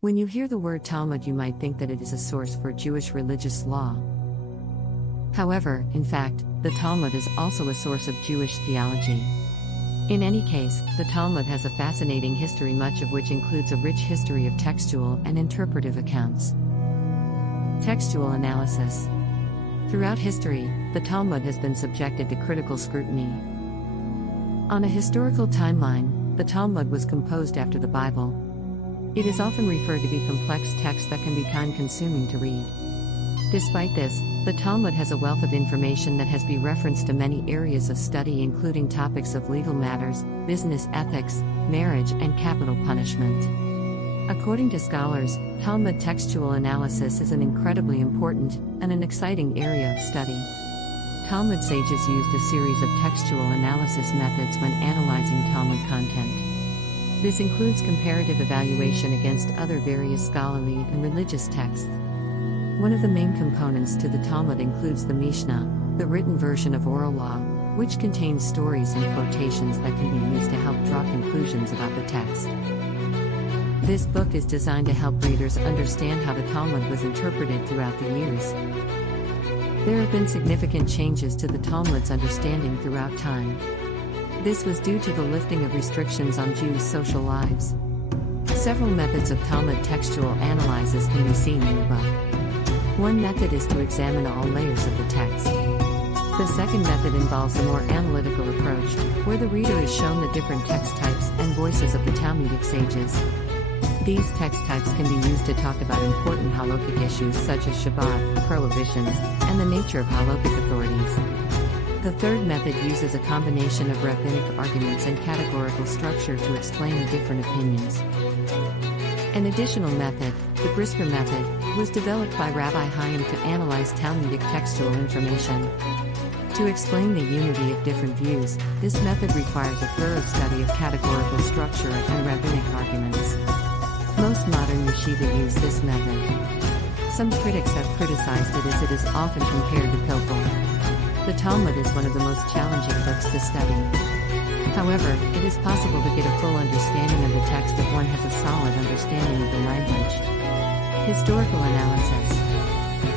When you hear the word Talmud, you might think that it is a source for Jewish religious law. However, in fact, the Talmud is also a source of Jewish theology. In any case, the Talmud has a fascinating history, much of which includes a rich history of textual and interpretive accounts. Textual analysis. Throughout history, the Talmud has been subjected to critical scrutiny. On a historical timeline, the Talmud was composed after the Bible. It is often referred to be complex text that can be time-consuming to read. Despite this, the Talmud has a wealth of information that has been referenced to many areas of study, including topics of legal matters, business ethics, marriage, and capital punishment. According to scholars, Talmud textual analysis is an incredibly important and an exciting area of study. Talmud sages used a series of textual analysis methods when analyzing Talmud content. This includes comparative evaluation against other various scholarly and religious texts. One of the main components to the Talmud includes the Mishnah, the written version of oral law, which contains stories and quotations that can be used to help draw conclusions about the text. This book is designed to help readers understand how the Talmud was interpreted throughout the years. There have been significant changes to the Talmud's understanding throughout time. This was due to the lifting of restrictions on Jews' social lives. Several methods of Talmud textual analysis can be seen in the book. One method is to examine all layers of the text. The second method involves a more analytical approach, where the reader is shown the different text types and voices of the Talmudic sages. These text types can be used to talk about important halakhic issues such as Shabbat, prohibitions, and the nature of halakhic authorities. The third method uses a combination of rabbinic arguments and categorical structure to explain the different opinions. An additional method, the Brisker method, was developed by Rabbi Chaim to analyze Talmudic textual information. To explain the unity of different views, this method requires a thorough study of categorical structure and rabbinic arguments. Most modern yeshiva use this method. Some critics have criticized it as it is often compared to Pilpul. The Talmud is one of the most challenging books to study. However, it is possible to get a full understanding of the text if one has a solid understanding of the language. Historical analysis.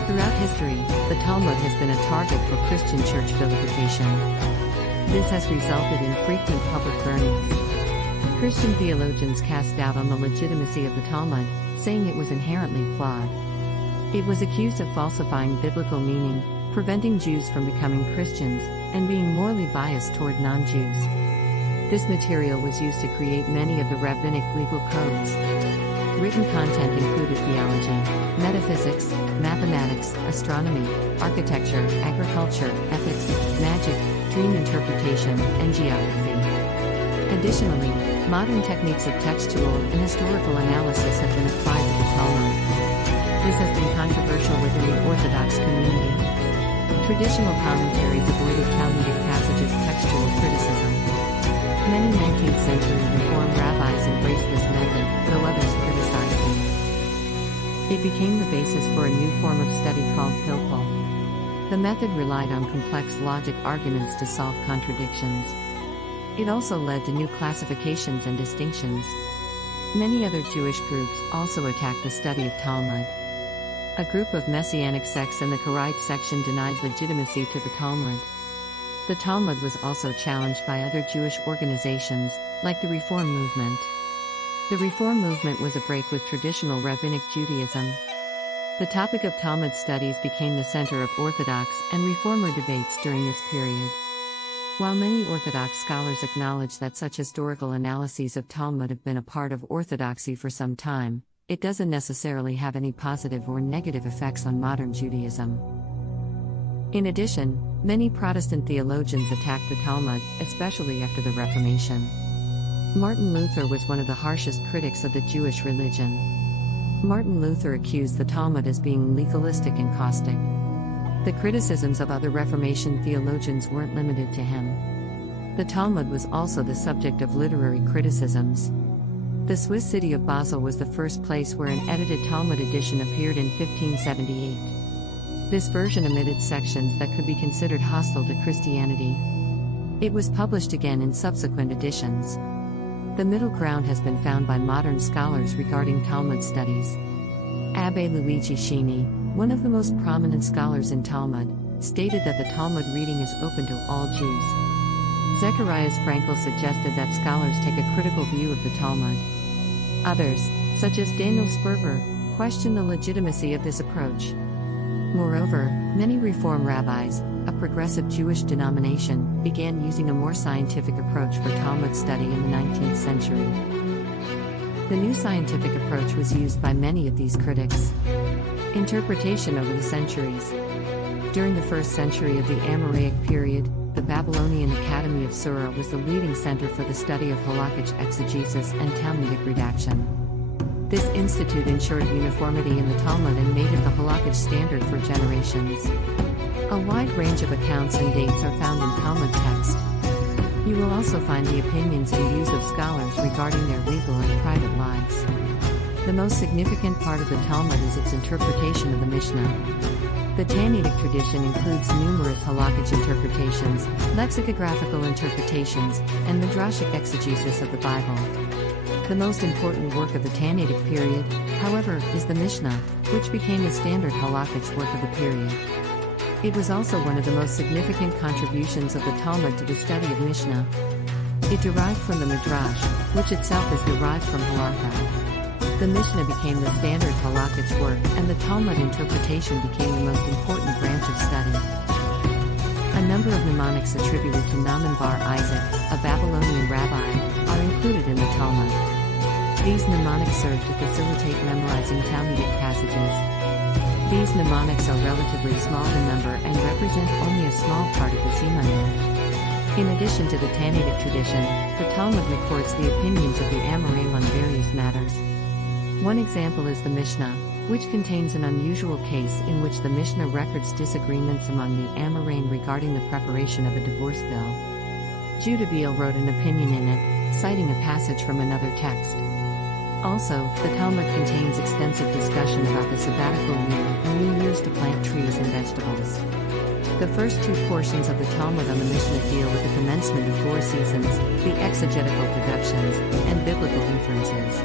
Throughout history, the Talmud has been a target for Christian church vilification. This has resulted in frequent public burnings. Christian theologians cast doubt on the legitimacy of the Talmud, saying it was inherently flawed. It was accused of falsifying biblical meaning, preventing Jews from becoming Christians, and being morally biased toward non-Jews. This material was used to create many of the rabbinic legal codes. Written content included theology, metaphysics, mathematics, astronomy, architecture, agriculture, ethics, magic, dream interpretation, and geography. Additionally, modern techniques of textual and historical analysis have been applied to the Talmud. This has been controversial within the Orthodox community. Traditional commentaries avoided Talmudic passages' textual criticism. Many 19th century Reform rabbis embraced this method, though others criticized it. It became the basis for a new form of study called Pilpul. The method relied on complex logic arguments to solve contradictions. It also led to new classifications and distinctions. Many other Jewish groups also attacked the study of Talmud. A group of Messianic sects in the Karaite section denied legitimacy to the Talmud. The Talmud was also challenged by other Jewish organizations, like the Reform movement. The Reform movement was a break with traditional rabbinic Judaism. The topic of Talmud studies became the center of Orthodox and Reformer debates during this period. While many Orthodox scholars acknowledge that such historical analyses of Talmud have been a part of Orthodoxy for some time, it doesn't necessarily have any positive or negative effects on modern Judaism. In addition, many Protestant theologians attacked the Talmud, especially after the Reformation. Martin Luther was one of the harshest critics of the Jewish religion. Martin Luther accused the Talmud as being legalistic and caustic. The criticisms of other Reformation theologians weren't limited to him. The Talmud was also the subject of literary criticisms. The Swiss city of Basel was the first place where an edited Talmud edition appeared in 1578. This version omitted sections that could be considered hostile to Christianity. It was published again in subsequent editions. The middle ground has been found by modern scholars regarding Talmud studies. Abbe Luigi Scini, one of the most prominent scholars in Talmud, stated that the Talmud reading is open to all Jews. Zecharias Frankel suggested that scholars take a critical view of the Talmud. Others, such as Daniel Sperber, question the legitimacy of this approach. Moreover, many Reform rabbis, a progressive Jewish denomination, began using a more scientific approach for Talmud study in the 19th century. The new scientific approach was used by many of these critics. Interpretation over the centuries. During the 1st century of the Amoraic period, the Babylonian Academy of Sura was the leading center for the study of halakhic exegesis and Talmudic redaction. This institute ensured uniformity in the Talmud and made it the halakhic standard for generations. A wide range of accounts and dates are found in Talmud text. You will also find the opinions and views of scholars regarding their legal and private lives. The most significant part of the Talmud is its interpretation of the Mishnah. The Tannaitic tradition includes numerous halakhic interpretations, lexicographical interpretations, and midrashic exegesis of the Bible. The most important work of the Tannaitic period, however, is the Mishnah, which became the standard halakhic work of the period. It was also one of the most significant contributions of the Talmud to the study of Mishnah. It derived from the Midrash, which itself is derived from halakha. The Mishnah became the standard halakhic work, and the Talmud interpretation became the most important branch of study. A number of mnemonics attributed to Naaman bar Isaac, a Babylonian rabbi, are included in the Talmud. These mnemonics serve to facilitate memorizing Talmudic passages. These mnemonics are relatively small in number and represent only a small part of the Simanim. In addition to the Tannaitic tradition, the Talmud records the opinions of the Amoraim on various matters. One example is the Mishnah, which contains an unusual case in which the Mishnah records disagreements among the Amoraim regarding the preparation of a divorce bill. Judah Beal wrote an opinion in it, citing a passage from another text. Also, the Talmud contains extensive discussion about the sabbatical year and new years to plant trees and vegetables. The first two portions of the Talmud on the Mishnah deal with the commencement of 4 seasons, the exegetical deductions, and biblical inferences.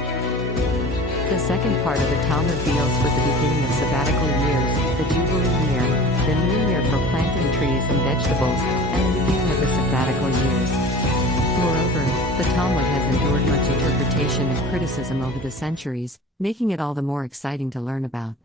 The second part of the Talmud deals with the beginning of sabbatical years, the Jubilee year, the new year for planting trees and vegetables, and the beginning of the sabbatical years. Moreover, the Talmud has endured much interpretation and criticism over the centuries, making it all the more exciting to learn about.